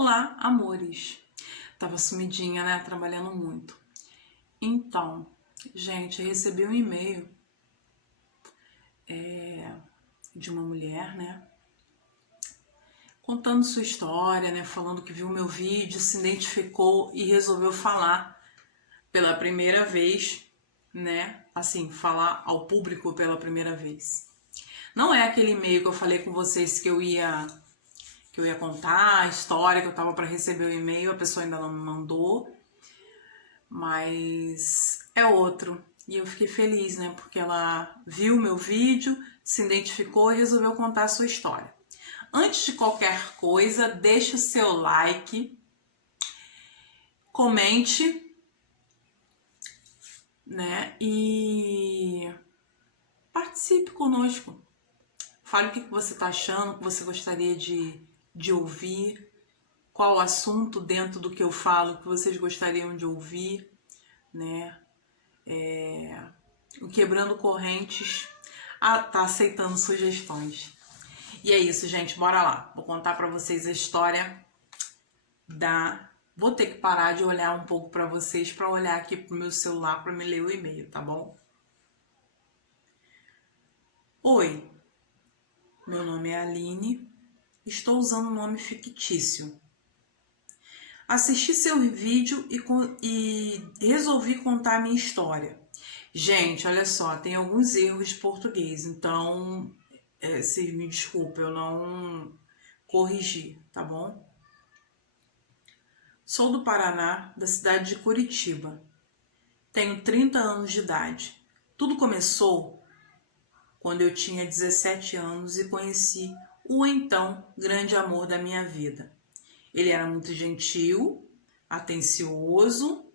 Olá, amores. Tava sumidinha, né? Trabalhando muito. Então, gente, eu recebi um e-mail de uma mulher, né? Contando sua história, né? Falando que viu meu vídeo, se identificou e resolveu falar pela primeira vez, né? Assim, falar ao público pela primeira vez. Não é aquele e-mail que eu falei com vocês que eu ia contar a história, que eu tava para receber o e-mail, a pessoa ainda não me mandou. Mas é outro. E eu fiquei feliz, né? Porque ela viu meu vídeo, se identificou e resolveu contar a sua história. Antes de qualquer coisa, deixe o seu like, comente, né? E participe conosco. Fale o que você está achando, o que você gostaria de ouvir, qual o assunto dentro do que eu falo que vocês gostariam de ouvir, né? O Quebrando Correntes tá aceitando sugestões. E é isso, gente, bora lá. Vou contar pra vocês a história da... Vou ter que parar de olhar um pouco pra vocês, pra olhar aqui pro meu celular pra me ler o e-mail, tá bom? Oi, meu nome é Aline, estou usando um nome fictício. Assisti seu vídeo e resolvi contar a minha história. Gente, olha só, tem alguns erros de português, então vocês me desculpem, eu não corrigi, tá bom? Sou do Paraná, da cidade de Curitiba. Tenho 30 anos de idade. Tudo começou quando eu tinha 17 anos e conheci o então grande amor da minha vida. Ele era muito gentil, atencioso,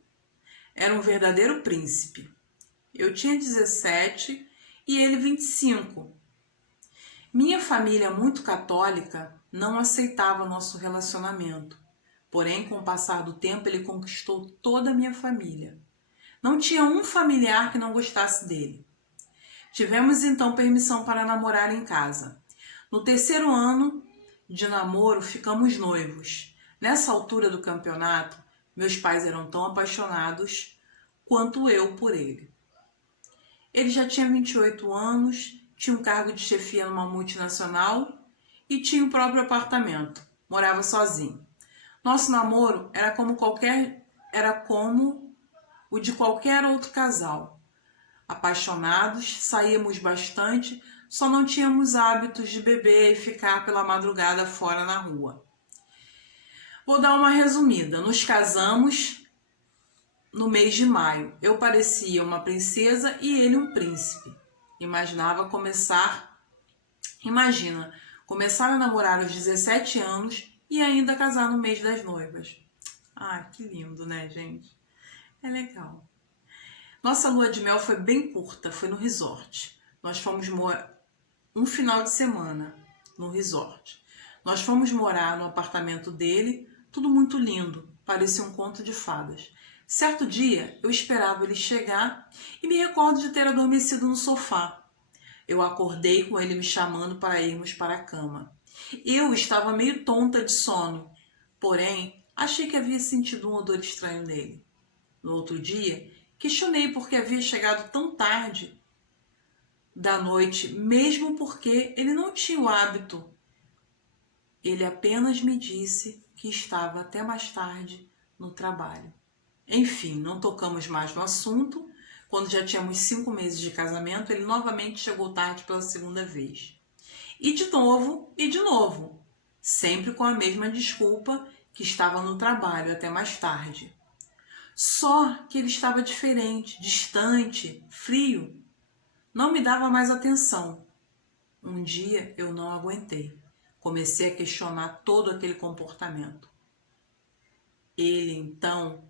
era um verdadeiro príncipe. Eu tinha 17 e ele 25. Minha família, muito católica, não aceitava nosso relacionamento. Porém, com o passar do tempo, ele conquistou toda a minha família. Não tinha um familiar que não gostasse dele. Tivemos então permissão para namorar em casa. No terceiro ano de namoro, ficamos noivos. Nessa altura do campeonato, meus pais eram tão apaixonados quanto eu por ele. Ele já tinha 28 anos, tinha um cargo de chefia numa multinacional e tinha o próprio apartamento. Morava sozinho. Nosso namoro era como o de qualquer outro casal. Apaixonados, saíamos bastante, só não tínhamos hábitos de beber e ficar pela madrugada fora na rua. Vou dar uma resumida. Nos casamos no mês de maio. Eu parecia uma princesa e ele um príncipe. Imagina, começar a namorar aos 17 anos e ainda casar no mês das noivas. Ah, que lindo, né, gente? É legal. Nossa lua de mel foi bem curta, foi no resort. Nós fomos um final de semana no resort. Nós fomos morar no apartamento dele, tudo muito lindo, parecia um conto de fadas. Certo dia, eu esperava ele chegar e me recordo de ter adormecido no sofá. Eu acordei com ele me chamando para irmos para a cama. Eu estava meio tonta de sono, porém, achei que havia sentido um odor estranho nele. No outro dia, questionei por que havia chegado tão tarde da noite, mesmo porque ele não tinha o hábito. Ele apenas me disse que estava até mais tarde no trabalho. Enfim, não tocamos mais no assunto. Quando já tínhamos 5 meses de casamento, ele novamente chegou tarde pela segunda vez. E de novo, sempre com a mesma desculpa que estava no trabalho até mais tarde. Só que ele estava diferente, distante, frio. Não me dava mais atenção. Um dia eu não aguentei. Comecei a questionar todo aquele comportamento. Ele, então,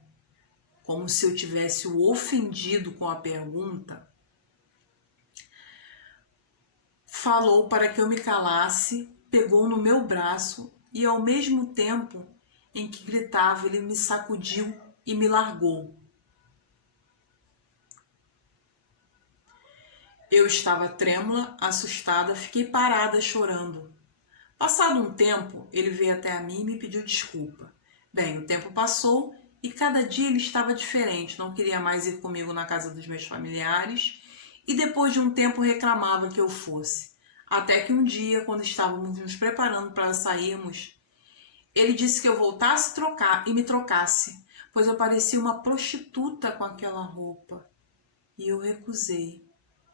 como se eu tivesse o ofendido com a pergunta, falou para que eu me calasse, pegou no meu braço e, ao mesmo tempo em que gritava, ele me sacudiu e me largou. Eu estava trêmula, assustada, fiquei parada chorando. Passado um tempo, ele veio até a mim e me pediu desculpa. Bem, o tempo passou e cada dia ele estava diferente, não queria mais ir comigo na casa dos meus familiares e depois de um tempo reclamava que eu fosse. Até que um dia, quando estávamos nos preparando para sairmos, ele disse que eu voltasse a trocar e me trocasse, pois eu parecia uma prostituta com aquela roupa. E eu recusei.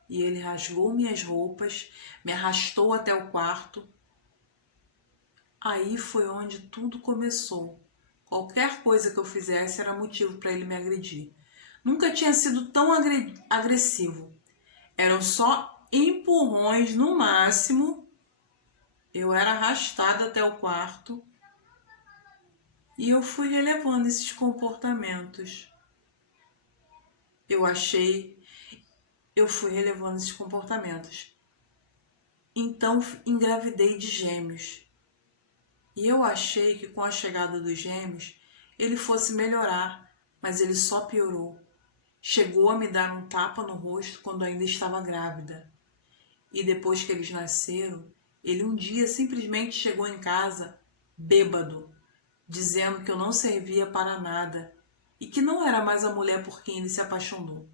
E ele rasgou minhas roupas, me arrastou até o quarto. Aí foi onde tudo começou. Qualquer coisa que eu fizesse era motivo para ele me agredir. Nunca tinha sido tão agressivo. Eram só empurrões no máximo. Eu era arrastada até o quarto. E eu fui relevando esses comportamentos. Eu fui relevando esses comportamentos. Então engravidei de gêmeos. E eu achei que com a chegada dos gêmeos ele fosse melhorar, mas ele só piorou. Chegou a me dar um tapa no rosto quando ainda estava grávida. E depois que eles nasceram, ele um dia simplesmente chegou em casa bêbado, dizendo que eu não servia para nada e que não era mais a mulher por quem ele se apaixonou.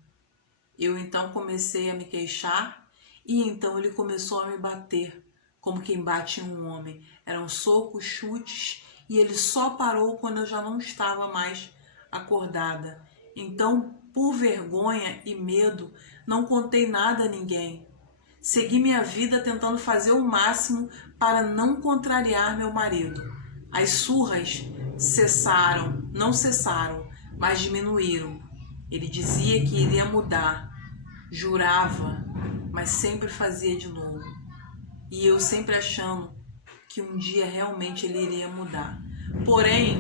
Eu então comecei a me queixar e então ele começou a me bater, como quem bate em um homem. Eram socos, chutes e ele só parou quando eu já não estava mais acordada. Então, por vergonha e medo, não contei nada a ninguém. Segui minha vida tentando fazer o máximo para não contrariar meu marido. As surras não cessaram, mas diminuíram. Ele dizia que iria mudar, jurava, mas sempre fazia de novo. E eu sempre achando que um dia realmente ele iria mudar. Porém,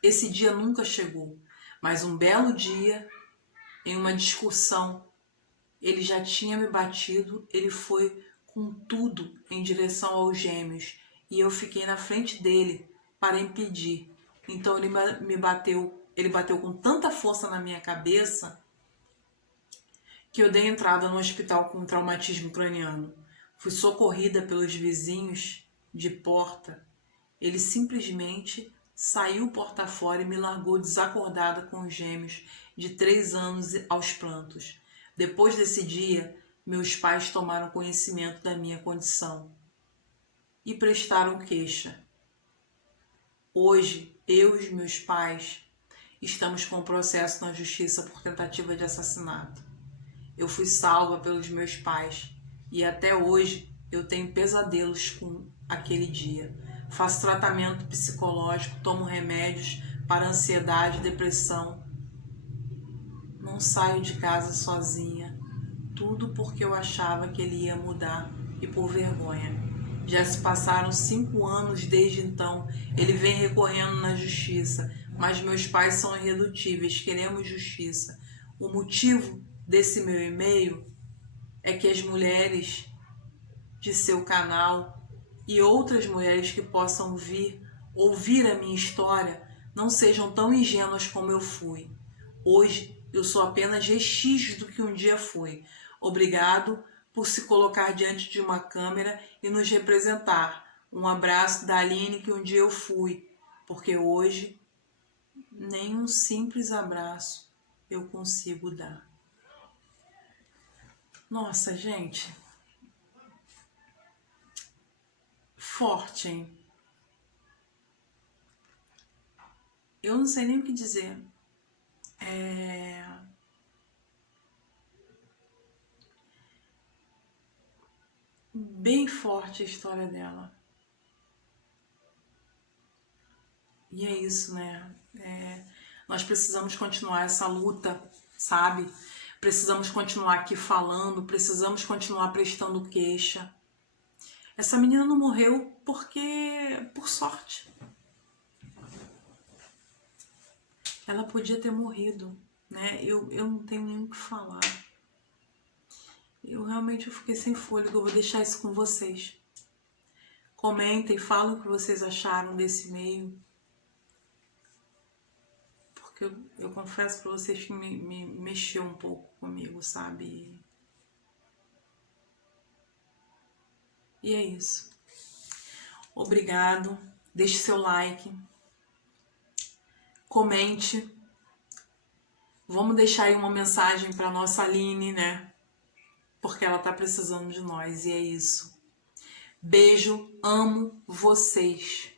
esse dia nunca chegou. Mas um belo dia, em uma discussão, ele já tinha me batido, ele foi com tudo em direção aos gêmeos e eu fiquei na frente dele para impedir. Então ele bateu com tanta força na minha cabeça que eu dei entrada no hospital com traumatismo craniano. Fui socorrida pelos vizinhos de porta. Ele simplesmente saiu porta fora e me largou desacordada com os gêmeos de 3 anos aos prantos. Depois desse dia, meus pais tomaram conhecimento da minha condição e prestaram queixa. Hoje, eu e os meus pais estamos com um processo na justiça por tentativa de assassinato. Eu fui salva pelos meus pais e até hoje eu tenho pesadelos com aquele dia. Faço tratamento psicológico, tomo remédios para ansiedade, depressão. Não saio de casa sozinha. Tudo porque eu achava que ele ia mudar e por vergonha. Já se passaram 5 anos desde então. Ele vem recorrendo na justiça, mas meus pais são irredutíveis, queremos justiça. O motivo desse meu e-mail é que as mulheres de seu canal e outras mulheres que possam ouvir a minha história não sejam tão ingênuas como eu fui. Hoje eu sou apenas vestígios do que um dia fui. Obrigado por se colocar diante de uma câmera e nos representar. Um abraço da Aline que um dia eu fui, porque hoje nem um simples abraço eu consigo dar. Nossa, gente. Forte, hein? Eu não sei nem o que dizer. Bem forte a história dela. E é isso, né? Nós precisamos continuar essa luta, sabe? Precisamos continuar aqui falando, precisamos continuar prestando queixa. Essa menina não morreu por sorte. Ela podia ter morrido, né? Eu não tenho nem o que falar. Eu realmente fiquei sem fôlego, eu vou deixar isso com vocês. Comentem, falem o que vocês acharam desse e-mail. Porque eu confesso para vocês que me mexeu um pouco comigo, sabe? E é isso. Obrigado. Deixe seu like. Comente. Vamos deixar aí uma mensagem para nossa Aline, né? Porque ela tá precisando de nós e é isso. Beijo, amo vocês.